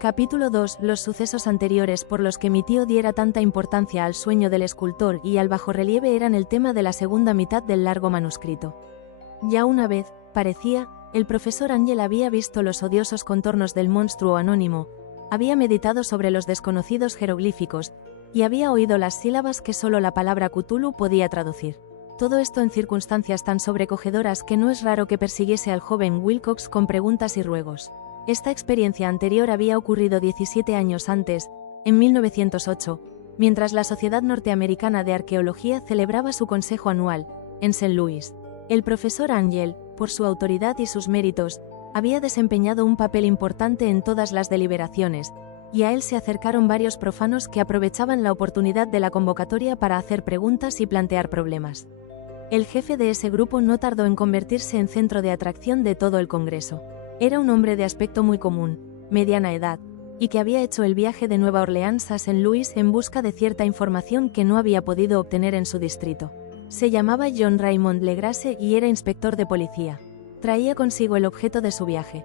Capítulo 2. Los sucesos anteriores por los que mi tío diera tanta importancia al sueño del escultor y al bajorrelieve eran el tema de la segunda mitad del largo manuscrito. Ya una vez, parecía, el profesor Ángel había visto los odiosos contornos del monstruo anónimo, había meditado sobre los desconocidos jeroglíficos, y había oído las sílabas que solo la palabra Cthulhu podía traducir. Todo esto en circunstancias tan sobrecogedoras que no es raro que persiguiese al joven Wilcox con preguntas y ruegos. Esta experiencia anterior había ocurrido 17 años antes, en 1908, mientras la Sociedad Norteamericana de Arqueología celebraba su consejo anual, en St. Louis. El profesor Ángel, por su autoridad y sus méritos, había desempeñado un papel importante en todas las deliberaciones, y a él se acercaron varios profanos que aprovechaban la oportunidad de la convocatoria para hacer preguntas y plantear problemas. El jefe de ese grupo no tardó en convertirse en centro de atracción de todo el Congreso. Era un hombre de aspecto muy común, mediana edad, y que había hecho el viaje de Nueva Orleans a St. Louis en busca de cierta información que no había podido obtener en su distrito. Se llamaba John Raymond Legrasse y era inspector de policía. Traía consigo el objeto de su viaje.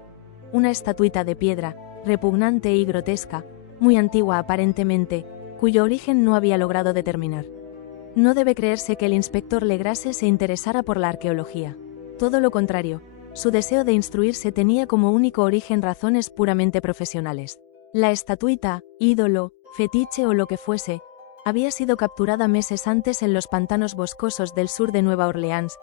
Una estatuita de piedra, repugnante y grotesca, muy antigua aparentemente, cuyo origen no había logrado determinar. No debe creerse que el inspector Legrasse se interesara por la arqueología. Todo lo contrario. Su deseo de instruirse tenía como único origen razones puramente profesionales. La estatuita, ídolo, fetiche o lo que fuese, había sido capturada meses antes en los pantanos boscosos del sur de Nueva Orleans,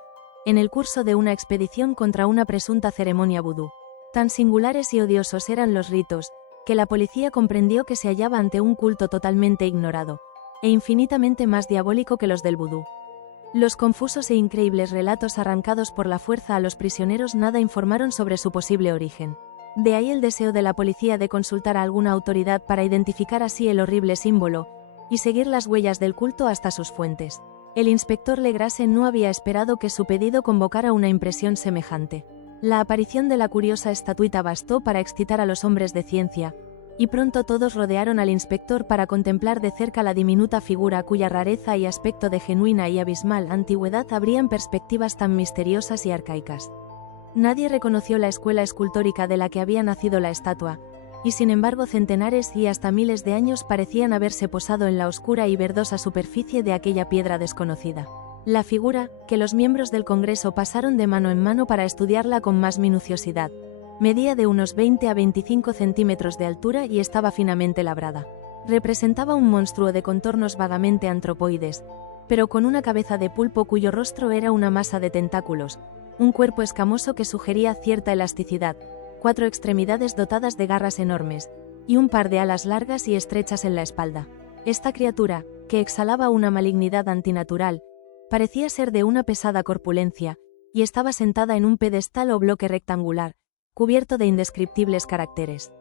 en el curso de una expedición contra una presunta ceremonia vudú. Tan singulares y odiosos eran los ritos, que la policía comprendió que se hallaba ante un culto totalmente ignorado, e infinitamente más diabólico que los del vudú. Los confusos e increíbles relatos arrancados por la fuerza a los prisioneros nada informaron sobre su posible origen. De ahí el deseo de la policía de consultar a alguna autoridad para identificar así el horrible símbolo, y seguir las huellas del culto hasta sus fuentes. El inspector Legrasse no había esperado que su pedido convocara una impresión semejante. La aparición de la curiosa estatuita bastó para excitar a los hombres de ciencia, y pronto todos rodearon al inspector para contemplar de cerca la diminuta figura cuya rareza y aspecto de genuina y abismal antigüedad abrían perspectivas tan misteriosas y arcaicas. Nadie reconoció la escuela escultórica de la que había nacido la estatua, y sin embargo centenares y hasta miles de años parecían haberse posado en la oscura y verdosa superficie de aquella piedra desconocida. La figura, que los miembros del Congreso pasaron de mano en mano para estudiarla con más minuciosidad, medía de unos 20 a 25 centímetros de altura y estaba finamente labrada. Representaba un monstruo de contornos vagamente antropoides, pero con una cabeza de pulpo cuyo rostro era una masa de tentáculos, un cuerpo escamoso que sugería cierta elasticidad, 4 extremidades dotadas de garras enormes, y un par de alas largas y estrechas en la espalda. Esta criatura, que exhalaba una malignidad antinatural, parecía ser de una pesada corpulencia, y estaba sentada en un pedestal o bloque rectangular, cubierto de indescriptibles caracteres.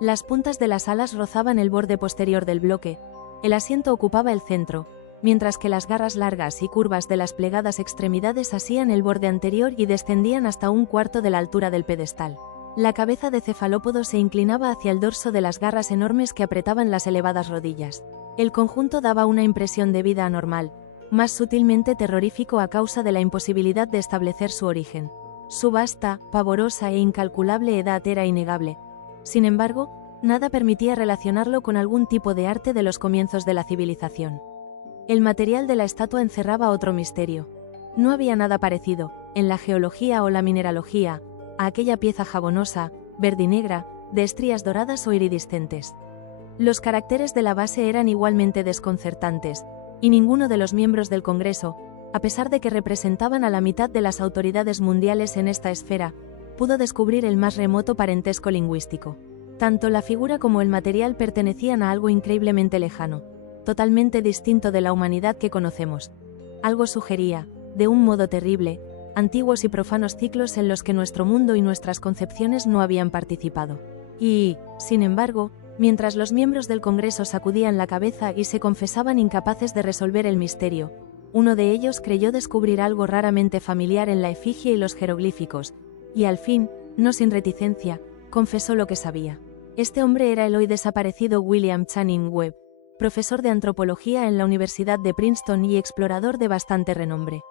Las puntas de las alas rozaban el borde posterior del bloque, el asiento ocupaba el centro, mientras que las garras largas y curvas de las plegadas extremidades asían el borde anterior y descendían hasta un cuarto de la altura del pedestal. La cabeza de cefalópodo se inclinaba hacia el dorso de las garras enormes que apretaban las elevadas rodillas. El conjunto daba una impresión de vida anormal, más sutilmente terrorífico a causa de la imposibilidad de establecer su origen. Su vasta, pavorosa e incalculable edad era innegable. Sin embargo, nada permitía relacionarlo con algún tipo de arte de los comienzos de la civilización. El material de la estatua encerraba otro misterio. No había nada parecido, en la geología o la mineralogía, a aquella pieza jabonosa, verdinegra, de estrías doradas o iridiscentes. Los caracteres de la base eran igualmente desconcertantes, y ninguno de los miembros del Congreso, a pesar de que representaban a la mitad de las autoridades mundiales en esta esfera, pudo descubrir el más remoto parentesco lingüístico. Tanto la figura como el material pertenecían a algo increíblemente lejano, totalmente distinto de la humanidad que conocemos. Algo sugería, de un modo terrible, antiguos y profanos ciclos en los que nuestro mundo y nuestras concepciones no habían participado. Y, sin embargo, mientras los miembros del Congreso sacudían la cabeza y se confesaban incapaces de resolver el misterio, uno de ellos creyó descubrir algo raramente familiar en la efigie y los jeroglíficos, y al fin, no sin reticencia, confesó lo que sabía. Este hombre era el hoy desaparecido William Channing Webb, profesor de antropología en la Universidad de Princeton y explorador de bastante renombre.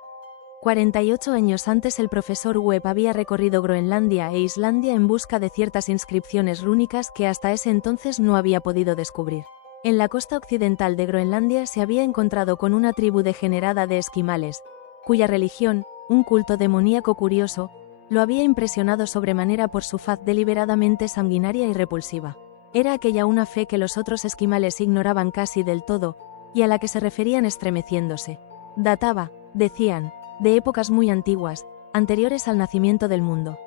48 años antes el profesor Webb había recorrido Groenlandia e Islandia en busca de ciertas inscripciones rúnicas que hasta ese entonces no había podido descubrir. En la costa occidental de Groenlandia se había encontrado con una tribu degenerada de esquimales, cuya religión, un culto demoníaco curioso, lo había impresionado sobremanera por su faz deliberadamente sanguinaria y repulsiva. Era aquella una fe que los otros esquimales ignoraban casi del todo, y a la que se referían estremeciéndose. Databa, decían, de épocas muy antiguas, anteriores al nacimiento del mundo.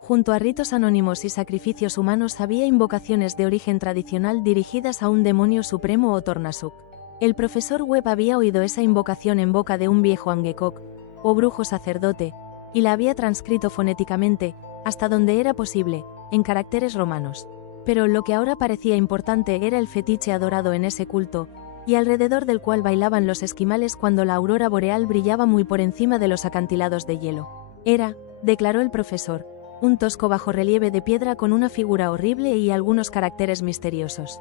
Junto a ritos anónimos y sacrificios humanos había invocaciones de origen tradicional dirigidas a un demonio supremo o Tornasuk. El profesor Webb había oído esa invocación en boca de un viejo Angekok, o brujo sacerdote, y la había transcrito fonéticamente, hasta donde era posible, en caracteres romanos. Pero lo que ahora parecía importante era el fetiche adorado en ese culto, y alrededor del cual bailaban los esquimales cuando la aurora boreal brillaba muy por encima de los acantilados de hielo. Era, declaró el profesor, un tosco bajorrelieve de piedra con una figura horrible y algunos caracteres misteriosos.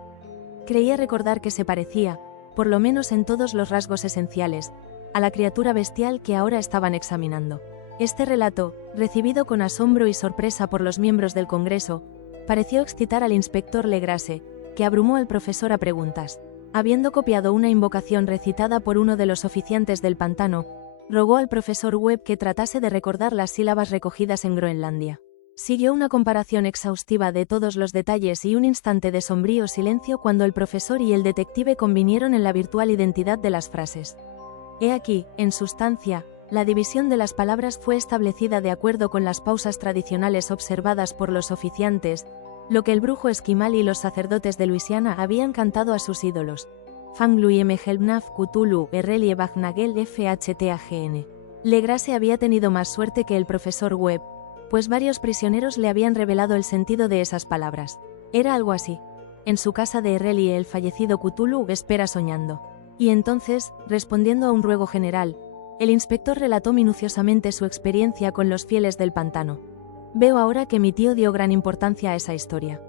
Creía recordar que se parecía, por lo menos en todos los rasgos esenciales, a la criatura bestial que ahora estaban examinando. Este relato, recibido con asombro y sorpresa por los miembros del Congreso, pareció excitar al inspector Legrasse, que abrumó al profesor a preguntas. Habiendo copiado una invocación recitada por uno de los oficiantes del pantano, rogó al profesor Webb que tratase de recordar las sílabas recogidas en Groenlandia. Siguió una comparación exhaustiva de todos los detalles y un instante de sombrío silencio cuando el profesor y el detective convinieron en la virtual identidad de las frases. He aquí, en sustancia, la división de las palabras fue establecida de acuerdo con las pausas tradicionales observadas por los oficiantes, lo que el brujo esquimal y los sacerdotes de Luisiana habían cantado a sus ídolos. Fangluy Mhelmnaf Cthulhu Errelie Bagnagel FHTAGN. Legrasse había tenido más suerte que el profesor Webb, pues varios prisioneros le habían revelado el sentido de esas palabras. Era algo así. En su casa de Errelie el fallecido Cthulhu espera soñando. Y entonces, respondiendo a un ruego general, el inspector relató minuciosamente su experiencia con los fieles del pantano. Veo ahora que mi tío dio gran importancia a esa historia.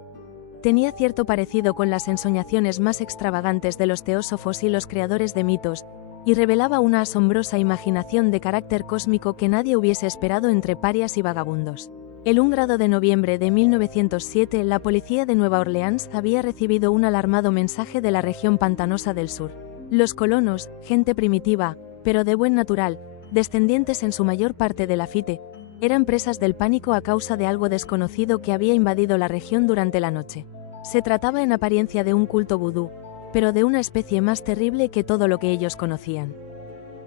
Tenía cierto parecido con las ensoñaciones más extravagantes de los teósofos y los creadores de mitos, y revelaba una asombrosa imaginación de carácter cósmico que nadie hubiese esperado entre parias y vagabundos. El 1 grado de noviembre de 1907, la policía de Nueva Orleans había recibido un alarmado mensaje de la región pantanosa del sur. Los colonos, gente primitiva, pero de buen natural, descendientes en su mayor parte de Lafite, eran presas del pánico a causa de algo desconocido que había invadido la región durante la noche. Se trataba en apariencia de un culto vudú, pero de una especie más terrible que todo lo que ellos conocían.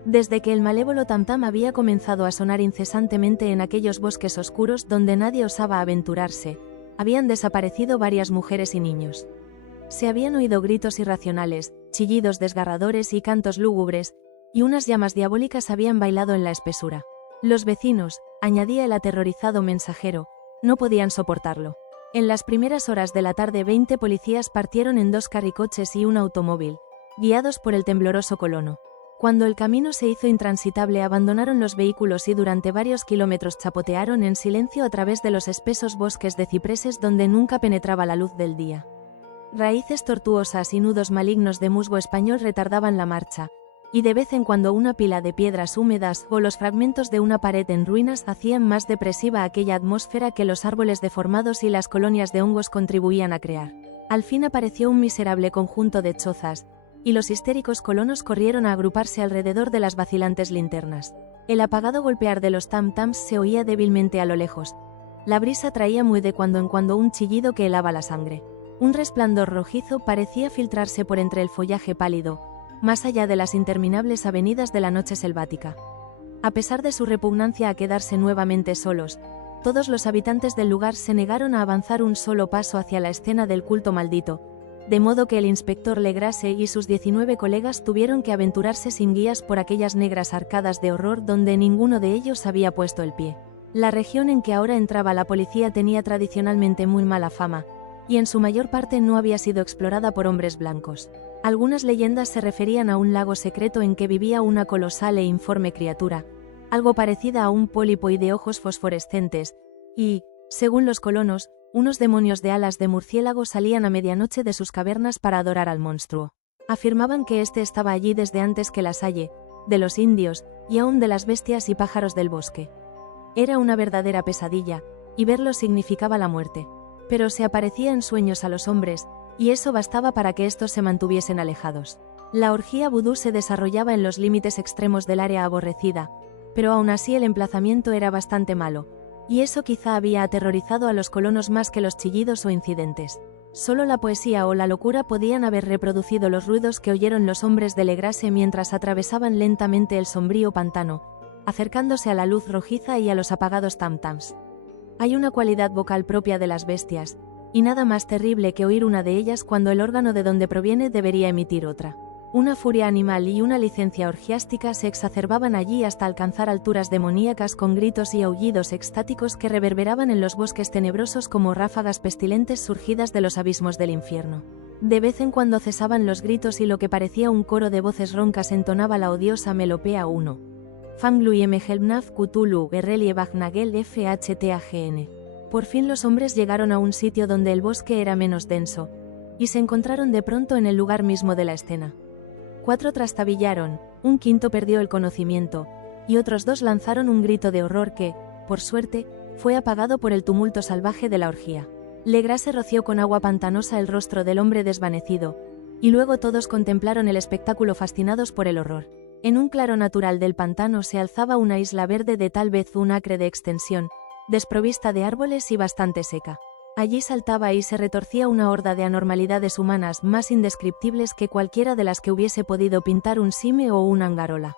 Desde que el malévolo tam-tam había comenzado a sonar incesantemente en aquellos bosques oscuros donde nadie osaba aventurarse, habían desaparecido varias mujeres y niños. Se habían oído gritos irracionales, chillidos desgarradores y cantos lúgubres, y unas llamas diabólicas habían bailado en la espesura. Los vecinos, añadía el aterrorizado mensajero, no podían soportarlo. En las primeras horas de la tarde 20 policías partieron en 2 carricoches y un automóvil, guiados por el tembloroso colono. Cuando el camino se hizo intransitable abandonaron los vehículos y durante varios kilómetros chapotearon en silencio a través de los espesos bosques de cipreses donde nunca penetraba la luz del día. Raíces tortuosas y nudos malignos de musgo español retardaban la marcha, y de vez en cuando una pila de piedras húmedas o los fragmentos de una pared en ruinas hacían más depresiva aquella atmósfera que los árboles deformados y las colonias de hongos contribuían a crear. Al fin apareció un miserable conjunto de chozas, y los histéricos colonos corrieron a agruparse alrededor de las vacilantes linternas. El apagado golpear de los tam-tams se oía débilmente a lo lejos. La brisa traía muy de cuando en cuando un chillido que helaba la sangre. Un resplandor rojizo parecía filtrarse por entre el follaje pálido, más allá de las interminables avenidas de la noche selvática. A pesar de su repugnancia a quedarse nuevamente solos, todos los habitantes del lugar se negaron a avanzar un solo paso hacia la escena del culto maldito, de modo que el inspector Legrasse y sus 19 colegas tuvieron que aventurarse sin guías por aquellas negras arcadas de horror donde ninguno de ellos había puesto el pie. La región en que ahora entraba la policía tenía tradicionalmente muy mala fama, y en su mayor parte no había sido explorada por hombres blancos. Algunas leyendas se referían a un lago secreto en que vivía una colosal e informe criatura, algo parecida a un pólipo y de ojos fosforescentes, y, según los colonos, unos demonios de alas de murciélago salían a medianoche de sus cavernas para adorar al monstruo. Afirmaban que éste estaba allí desde antes que La Salle, de los indios, y aún de las bestias y pájaros del bosque. Era una verdadera pesadilla, y verlo significaba la muerte. Pero se aparecía en sueños a los hombres, y eso bastaba para que estos se mantuviesen alejados. La orgía vudú se desarrollaba en los límites extremos del área aborrecida, pero aún así el emplazamiento era bastante malo, y eso quizá había aterrorizado a los colonos más que los chillidos o incidentes. Solo la poesía o la locura podían haber reproducido los ruidos que oyeron los hombres de Legrasse mientras atravesaban lentamente el sombrío pantano, acercándose a la luz rojiza y a los apagados tam-tams. Hay una cualidad vocal propia de las bestias, y nada más terrible que oír una de ellas cuando el órgano de donde proviene debería emitir otra. Una furia animal y una licencia orgiástica se exacerbaban allí hasta alcanzar alturas demoníacas con gritos y aullidos extáticos que reverberaban en los bosques tenebrosos como ráfagas pestilentes surgidas de los abismos del infierno. De vez en cuando cesaban los gritos y lo que parecía un coro de voces roncas entonaba la odiosa melopea 1. Fangluye Mehelmnaf Cthulhu Guerrelie Bagnagel FHTAGN. Por fin los hombres llegaron a un sitio donde el bosque era menos denso, y se encontraron de pronto en el lugar mismo de la escena. 4 trastabillaron, un quinto perdió el conocimiento, y otros 2 lanzaron un grito de horror que, por suerte, fue apagado por el tumulto salvaje de la orgía. Legrasse roció con agua pantanosa el rostro del hombre desvanecido, y luego todos contemplaron el espectáculo fascinados por el horror. En un claro natural del pantano se alzaba una isla verde de tal vez un acre de extensión, desprovista de árboles y bastante seca. Allí saltaba y se retorcía una horda de anormalidades humanas más indescriptibles que cualquiera de las que hubiese podido pintar un sime o una angarola.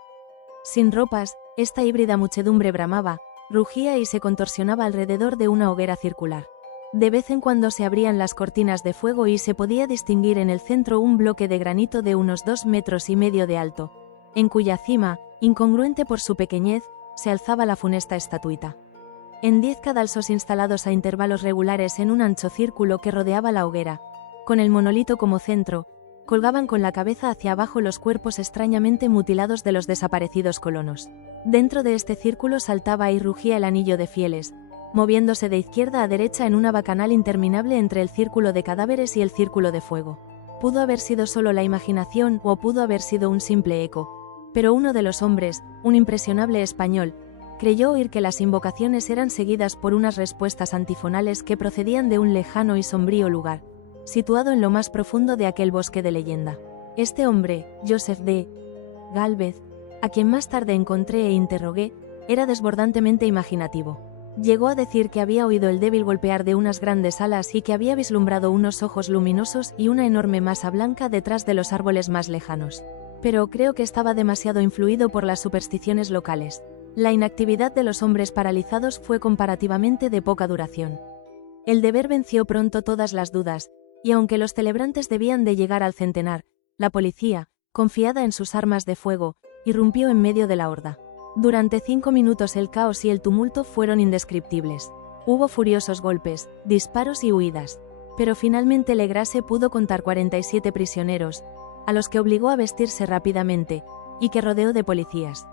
Sin ropas, esta híbrida muchedumbre bramaba, rugía y se contorsionaba alrededor de una hoguera circular. De vez en cuando se abrían las cortinas de fuego y se podía distinguir en el centro un bloque de granito de unos 2,5 metros de alto, en cuya cima, incongruente por su pequeñez, se alzaba la funesta estatuita. En 10 cadalsos instalados a intervalos regulares en un ancho círculo que rodeaba la hoguera, con el monolito como centro, colgaban con la cabeza hacia abajo los cuerpos extrañamente mutilados de los desaparecidos colonos. Dentro de este círculo saltaba y rugía el anillo de fieles, moviéndose de izquierda a derecha en una bacanal interminable entre el círculo de cadáveres y el círculo de fuego. Pudo haber sido solo la imaginación o pudo haber sido un simple eco, pero uno de los hombres, un impresionable español, creyó oír que las invocaciones eran seguidas por unas respuestas antifonales que procedían de un lejano y sombrío lugar, situado en lo más profundo de aquel bosque de leyenda. Este hombre, Joseph D. Gálvez, a quien más tarde encontré e interrogué, era desbordantemente imaginativo. Llegó a decir que había oído el débil golpear de unas grandes alas y que había vislumbrado unos ojos luminosos y una enorme masa blanca detrás de los árboles más lejanos. Pero creo que estaba demasiado influido por las supersticiones locales. La inactividad de los hombres paralizados fue comparativamente de poca duración. El deber venció pronto todas las dudas, y aunque los celebrantes debían de llegar al centenar, la policía, confiada en sus armas de fuego, irrumpió en medio de la horda. Durante 5 minutos el caos y el tumulto fueron indescriptibles. Hubo furiosos golpes, disparos y huidas. Pero finalmente Legrasse pudo contar 47 prisioneros, a los que obligó a vestirse rápidamente, y que rodeó de policías.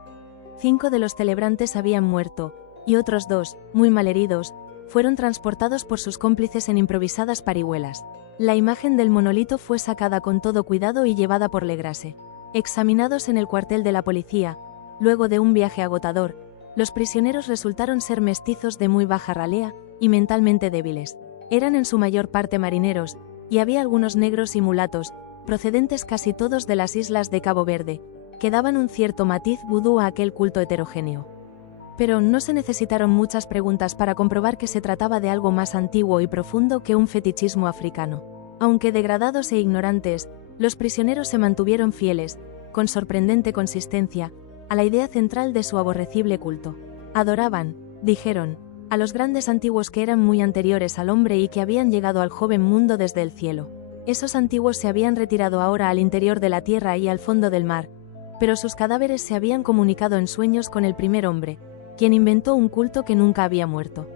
5 de los celebrantes habían muerto, y otros 2, muy malheridos, fueron transportados por sus cómplices en improvisadas parihuelas. La imagen del monolito fue sacada con todo cuidado y llevada por Legrasse. Examinados en el cuartel de la policía, luego de un viaje agotador, los prisioneros resultaron ser mestizos de muy baja ralea y mentalmente débiles. Eran en su mayor parte marineros, y había algunos negros y mulatos, procedentes casi todos de las islas de Cabo Verde, que daban un cierto matiz vudú a aquel culto heterogéneo. Pero no se necesitaron muchas preguntas para comprobar que se trataba de algo más antiguo y profundo que un fetichismo africano. Aunque degradados e ignorantes, los prisioneros se mantuvieron fieles, con sorprendente consistencia, a la idea central de su aborrecible culto. Adoraban, dijeron, a los grandes antiguos que eran muy anteriores al hombre y que habían llegado al joven mundo desde el cielo. Esos antiguos se habían retirado ahora al interior de la tierra y al fondo del mar, pero sus cadáveres se habían comunicado en sueños con el primer hombre, quien inventó un culto que nunca había muerto.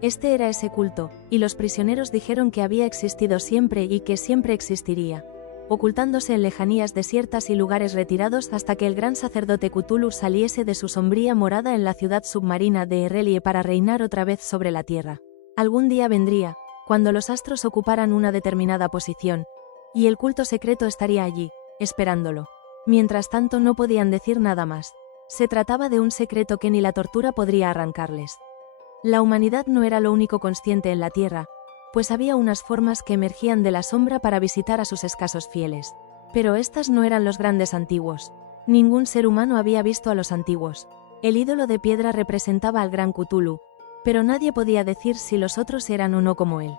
Este era ese culto, y los prisioneros dijeron que había existido siempre y que siempre existiría, ocultándose en lejanías desiertas y lugares retirados hasta que el gran sacerdote Cthulhu saliese de su sombría morada en la ciudad submarina de Errelie para reinar otra vez sobre la tierra. Algún día vendría, cuando los astros ocuparan una determinada posición, y el culto secreto estaría allí, esperándolo. Mientras tanto no podían decir nada más. Se trataba de un secreto que ni la tortura podría arrancarles. La humanidad no era lo único consciente en la Tierra, pues había unas formas que emergían de la sombra para visitar a sus escasos fieles. Pero estas no eran los grandes antiguos. Ningún ser humano había visto a los antiguos. El ídolo de piedra representaba al gran Cthulhu, pero nadie podía decir si los otros eran o no como él.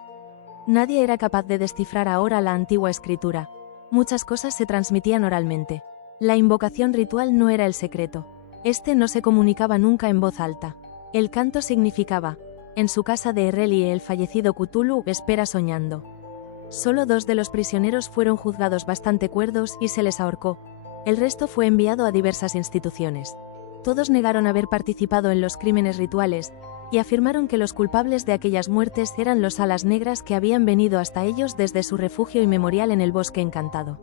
Nadie era capaz de descifrar ahora la antigua escritura. Muchas cosas se transmitían oralmente. La invocación ritual no era el secreto. Este no se comunicaba nunca en voz alta. El canto significaba: en su casa de Errelie el fallecido Cthulhu espera soñando. Solo 2 de los prisioneros fueron juzgados bastante cuerdos y se les ahorcó. El resto fue enviado a diversas instituciones. Todos negaron haber participado en los crímenes rituales, y afirmaron que los culpables de aquellas muertes eran los alas negras que habían venido hasta ellos desde su refugio inmemorial en el bosque encantado.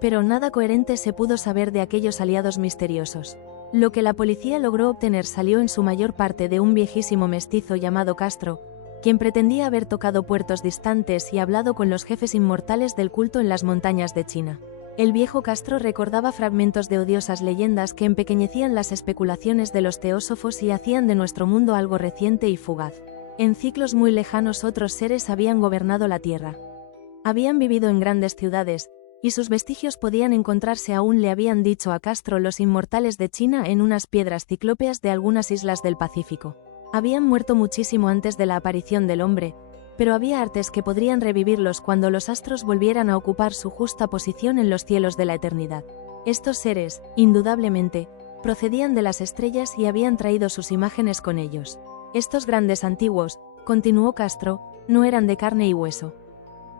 Pero nada coherente se pudo saber de aquellos aliados misteriosos. Lo que la policía logró obtener salió en su mayor parte de un viejísimo mestizo llamado Castro, quien pretendía haber tocado puertos distantes y hablado con los jefes inmortales del culto en las montañas de China. El viejo Castro recordaba fragmentos de odiosas leyendas que empequeñecían las especulaciones de los teósofos y hacían de nuestro mundo algo reciente y fugaz. En ciclos muy lejanos otros seres habían gobernado la Tierra. Habían vivido en grandes ciudades, y sus vestigios podían encontrarse, aún le habían dicho a Castro los inmortales de China, en unas piedras ciclópeas de algunas islas del Pacífico. Habían muerto muchísimo antes de la aparición del hombre, pero había artes que podrían revivirlos cuando los astros volvieran a ocupar su justa posición en los cielos de la eternidad. Estos seres, indudablemente, procedían de las estrellas y habían traído sus imágenes con ellos. Estos grandes antiguos, continuó Castro, no eran de carne y hueso.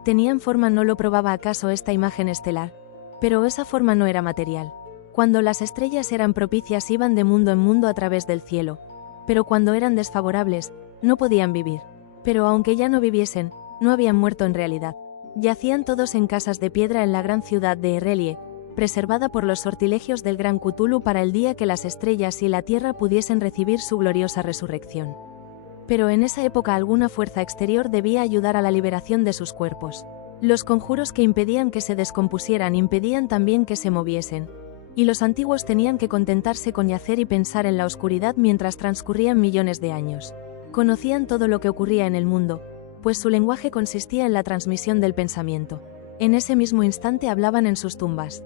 Tenían forma. ¿No lo probaba acaso esta imagen estelar? Pero esa forma no era material. Cuando las estrellas eran propicias iban de mundo en mundo a través del cielo, pero cuando eran desfavorables, no podían vivir. Pero aunque ya no viviesen, no habían muerto en realidad. Yacían todos en casas de piedra en la gran ciudad de Errelie, preservada por los sortilegios del gran Cthulhu para el día que las estrellas y la tierra pudiesen recibir su gloriosa resurrección. Pero en esa época alguna fuerza exterior debía ayudar a la liberación de sus cuerpos. Los conjuros que impedían que se descompusieran impedían también que se moviesen, y los antiguos tenían que contentarse con yacer y pensar en la oscuridad mientras transcurrían millones de años. Conocían todo lo que ocurría en el mundo, pues su lenguaje consistía en la transmisión del pensamiento. En ese mismo instante hablaban en sus tumbas.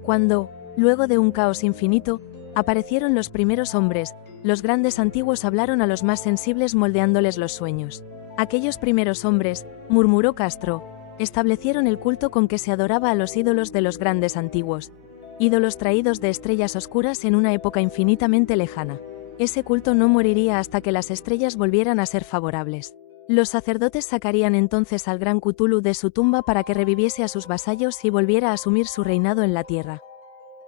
Cuando, luego de un caos infinito, aparecieron los primeros hombres, los grandes antiguos hablaron a los más sensibles moldeándoles los sueños. Aquellos primeros hombres, murmuró Castro, establecieron el culto con que se adoraba a los ídolos de los grandes antiguos, ídolos traídos de estrellas oscuras en una época infinitamente lejana. Ese culto no moriría hasta que las estrellas volvieran a ser favorables. Los sacerdotes sacarían entonces al gran Cthulhu de su tumba para que reviviese a sus vasallos y volviera a asumir su reinado en la tierra.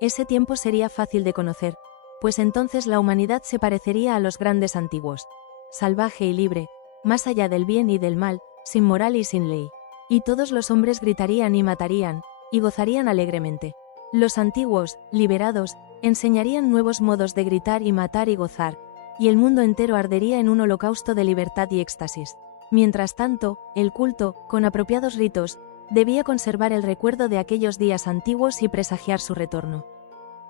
Ese tiempo sería fácil de conocer, pues entonces la humanidad se parecería a los grandes antiguos, salvaje y libre, más allá del bien y del mal, sin moral y sin ley. Y todos los hombres gritarían y matarían, y gozarían alegremente. Los antiguos, liberados, enseñarían nuevos modos de gritar y matar y gozar, y el mundo entero ardería en un holocausto de libertad y éxtasis. Mientras tanto, el culto, con apropiados ritos, debía conservar el recuerdo de aquellos días antiguos y presagiar su retorno.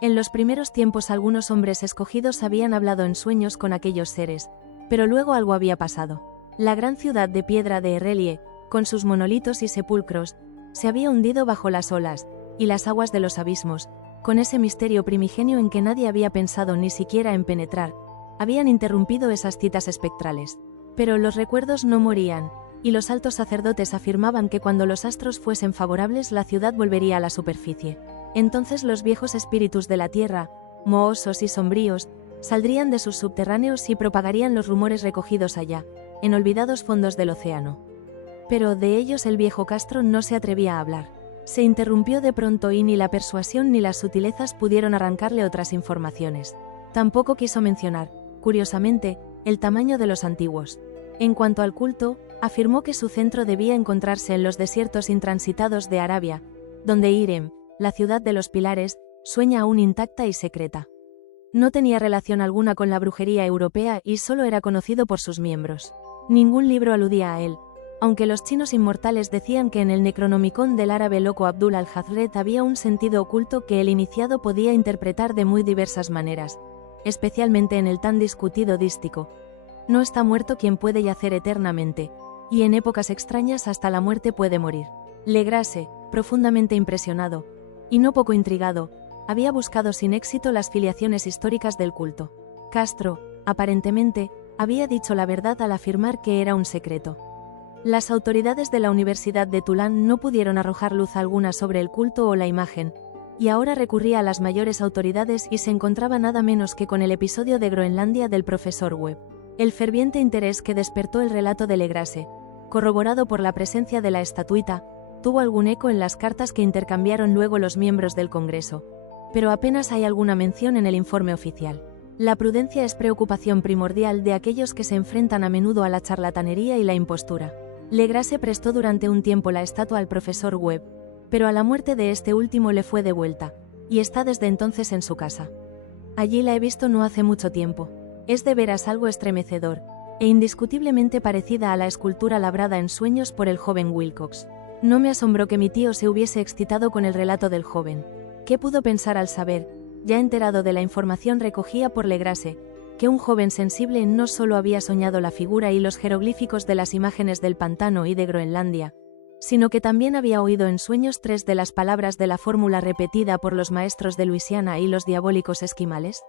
En los primeros tiempos algunos hombres escogidos habían hablado en sueños con aquellos seres, pero luego algo había pasado. La gran ciudad de piedra de Errelie, con sus monolitos y sepulcros, se había hundido bajo las olas y las aguas de los abismos, con ese misterio primigenio en que nadie había pensado ni siquiera en penetrar. Habían interrumpido esas citas espectrales. Pero los recuerdos no morían, y los altos sacerdotes afirmaban que cuando los astros fuesen favorables la ciudad volvería a la superficie. Entonces los viejos espíritus de la tierra, mohosos y sombríos, saldrían de sus subterráneos y propagarían los rumores recogidos allá, en olvidados fondos del océano. Pero de ellos el viejo Castro no se atrevía a hablar. Se interrumpió de pronto y ni la persuasión ni las sutilezas pudieron arrancarle otras informaciones. Tampoco quiso mencionar, curiosamente, el tamaño de los antiguos. En cuanto al culto, afirmó que su centro debía encontrarse en los desiertos intransitados de Arabia, donde Irem, la ciudad de los pilares, sueña aún intacta y secreta. No tenía relación alguna con la brujería europea y solo era conocido por sus miembros. Ningún libro aludía a él, Aunque los chinos inmortales decían que en el Necronomicon del árabe loco Abdul al-Hazred había un sentido oculto que el iniciado podía interpretar de muy diversas maneras, especialmente en el tan discutido dístico: no está muerto quien puede yacer eternamente, y en épocas extrañas hasta la muerte puede morir. Legrasse, profundamente impresionado, y no poco intrigado, había buscado sin éxito las filiaciones históricas del culto. Castro, aparentemente, había dicho la verdad al afirmar que era un secreto. Las autoridades de la Universidad de Tulane no pudieron arrojar luz alguna sobre el culto o la imagen, y ahora recurría a las mayores autoridades y se encontraba nada menos que con el episodio de Groenlandia del profesor Webb. El ferviente interés que despertó el relato de Legrasse, corroborado por la presencia de la estatuita, tuvo algún eco en las cartas que intercambiaron luego los miembros del Congreso, pero apenas hay alguna mención en el informe oficial. La prudencia es preocupación primordial de aquellos que se enfrentan a menudo a la charlatanería y la impostura. Legrasse prestó durante un tiempo la estatua al profesor Webb, pero a la muerte de este último le fue devuelta, y está desde entonces en su casa. Allí la he visto no hace mucho tiempo. Es de veras algo estremecedor, e indiscutiblemente parecida a la escultura labrada en sueños por el joven Wilcox. No me asombró que mi tío se hubiese excitado con el relato del joven. ¿Qué pudo pensar al saber, ya enterado de la información recogida por Legrasse, que un joven sensible no solo había soñado la figura y los jeroglíficos de las imágenes del pantano y de Groenlandia, sino que también había oído en sueños 3 de las palabras de la fórmula repetida por los maestros de Luisiana y los diabólicos esquimales?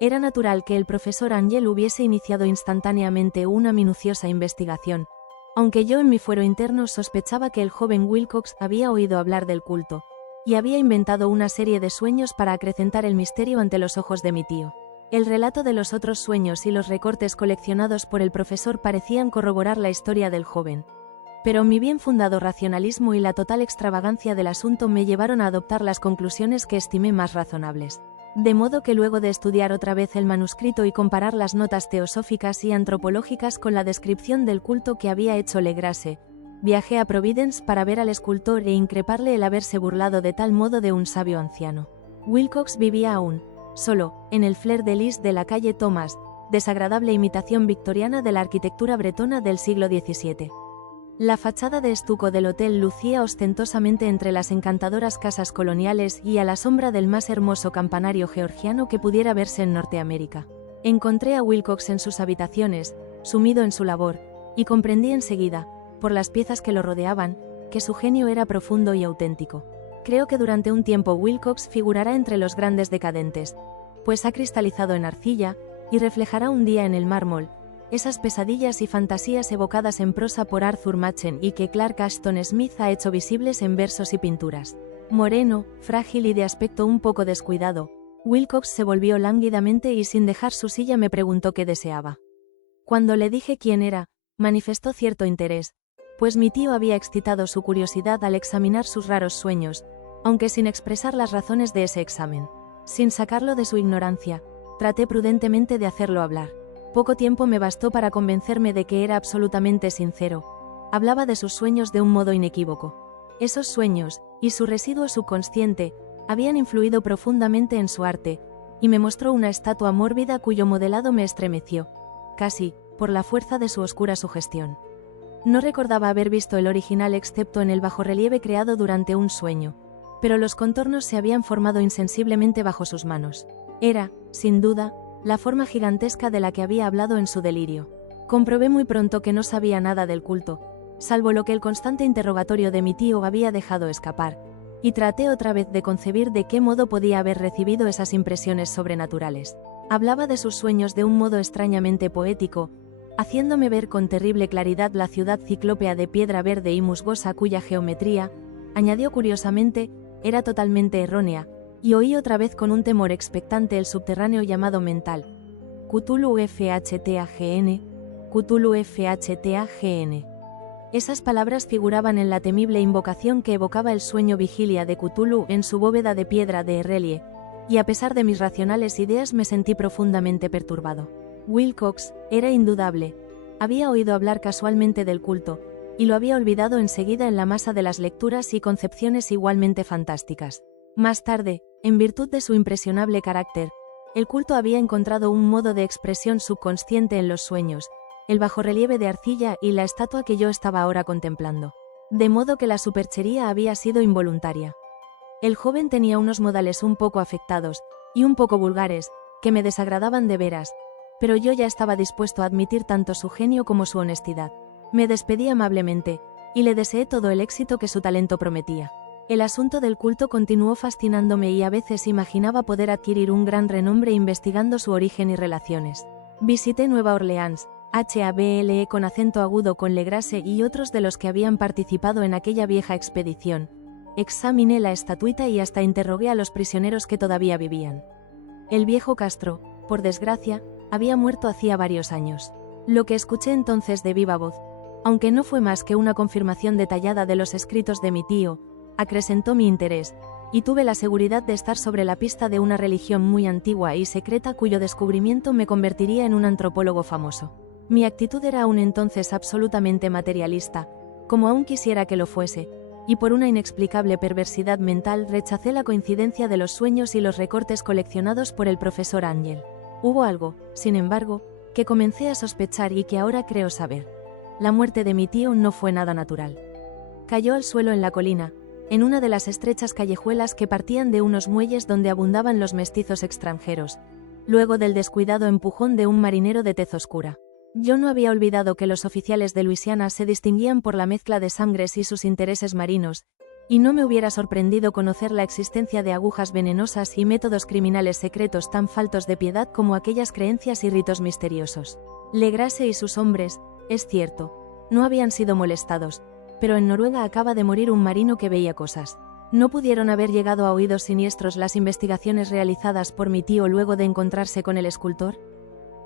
Era natural que el profesor Angel hubiese iniciado instantáneamente una minuciosa investigación, aunque yo en mi fuero interno sospechaba que el joven Wilcox había oído hablar del culto, y había inventado una serie de sueños para acrecentar el misterio ante los ojos de mi tío. El relato de los otros sueños y los recortes coleccionados por el profesor parecían corroborar la historia del joven. Pero mi bien fundado racionalismo y la total extravagancia del asunto me llevaron a adoptar las conclusiones que estimé más razonables. De modo que luego de estudiar otra vez el manuscrito y comparar las notas teosóficas y antropológicas con la descripción del culto que había hecho Legrasse, viajé a Providence para ver al escultor e increparle el haberse burlado de tal modo de un sabio anciano. Wilcox vivía aún, solo, en el Fleur de Lis de la calle Thomas, desagradable imitación victoriana de la arquitectura bretona del siglo XVII. La fachada de estuco del hotel lucía ostentosamente entre las encantadoras casas coloniales y a la sombra del más hermoso campanario georgiano que pudiera verse en Norteamérica. Encontré a Wilcox en sus habitaciones, sumido en su labor, y comprendí enseguida, por las piezas que lo rodeaban, que su genio era profundo y auténtico. Creo que durante un tiempo Wilcox figurará entre los grandes decadentes, pues ha cristalizado en arcilla, y reflejará un día en el mármol esas pesadillas y fantasías evocadas en prosa por Arthur Machen y que Clark Ashton Smith ha hecho visibles en versos y pinturas. Moreno, frágil y de aspecto un poco descuidado, Wilcox se volvió lánguidamente y sin dejar su silla me preguntó qué deseaba. Cuando le dije quién era, manifestó cierto interés, pues mi tío había excitado su curiosidad al examinar sus raros sueños, aunque sin expresar las razones de ese examen. Sin sacarlo de su ignorancia, traté prudentemente de hacerlo hablar. Poco tiempo me bastó para convencerme de que era absolutamente sincero. Hablaba de sus sueños de un modo inequívoco. Esos sueños, y su residuo subconsciente, habían influido profundamente en su arte, y me mostró una estatua mórbida cuyo modelado me estremeció, casi, por la fuerza de su oscura sugestión. No recordaba haber visto el original excepto en el bajorrelieve creado durante un sueño, pero los contornos se habían formado insensiblemente bajo sus manos. Era, sin duda, la forma gigantesca de la que había hablado en su delirio. Comprobé muy pronto que no sabía nada del culto, salvo lo que el constante interrogatorio de mi tío había dejado escapar, y traté otra vez de concebir de qué modo podía haber recibido esas impresiones sobrenaturales. Hablaba de sus sueños de un modo extrañamente poético, haciéndome ver con terrible claridad la ciudad ciclópea de piedra verde y musgosa cuya geometría, añadió curiosamente, era totalmente errónea, y oí otra vez con un temor expectante el subterráneo llamado mental. Cthulhu FHTAGN, Cthulhu FHTAGN. Esas palabras figuraban en la temible invocación que evocaba el sueño vigilia de Cthulhu en su bóveda de piedra de Errelie, y a pesar de mis racionales ideas me sentí profundamente perturbado. Wilcox, era indudable, había oído hablar casualmente del culto, y lo había olvidado enseguida en la masa de las lecturas y concepciones igualmente fantásticas. Más tarde, en virtud de su impresionable carácter, el culto había encontrado un modo de expresión subconsciente en los sueños, el bajorrelieve de arcilla y la estatua que yo estaba ahora contemplando. De modo que la superchería había sido involuntaria. El joven tenía unos modales un poco afectados, y un poco vulgares, que me desagradaban de veras, pero yo ya estaba dispuesto a admitir tanto su genio como su honestidad. Me despedí amablemente, y le deseé todo el éxito que su talento prometía. El asunto del culto continuó fascinándome y a veces imaginaba poder adquirir un gran renombre investigando su origen y relaciones. Visité Nueva Orleans, Hable con acento agudo con Legrasse y otros de los que habían participado en aquella vieja expedición. Examiné la estatuita y hasta interrogué a los prisioneros que todavía vivían. El viejo Castro, por desgracia, había muerto hacía varios años. Lo que escuché entonces de viva voz, aunque no fue más que una confirmación detallada de los escritos de mi tío, acrecentó mi interés, y tuve la seguridad de estar sobre la pista de una religión muy antigua y secreta cuyo descubrimiento me convertiría en un antropólogo famoso. Mi actitud era aún entonces absolutamente materialista, como aún quisiera que lo fuese, y por una inexplicable perversidad mental rechacé la coincidencia de los sueños y los recortes coleccionados por el profesor Ángel. Hubo algo, sin embargo, que comencé a sospechar y que ahora creo saber. La muerte de mi tío no fue nada natural. Cayó al suelo en la colina, en una de las estrechas callejuelas que partían de unos muelles donde abundaban los mestizos extranjeros, luego del descuidado empujón de un marinero de tez oscura. Yo no había olvidado que los oficiales de Luisiana se distinguían por la mezcla de sangres y sus intereses marinos, y no me hubiera sorprendido conocer la existencia de agujas venenosas y métodos criminales secretos tan faltos de piedad como aquellas creencias y ritos misteriosos. Legrasse y sus hombres, es cierto, no habían sido molestados, pero en Noruega acaba de morir un marino que veía cosas. ¿No pudieron haber llegado a oídos siniestros las investigaciones realizadas por mi tío luego de encontrarse con el escultor?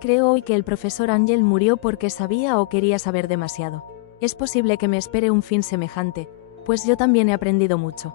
Creo hoy que el profesor Ángel murió porque sabía o quería saber demasiado. Es posible que me espere un fin semejante, pues yo también he aprendido mucho.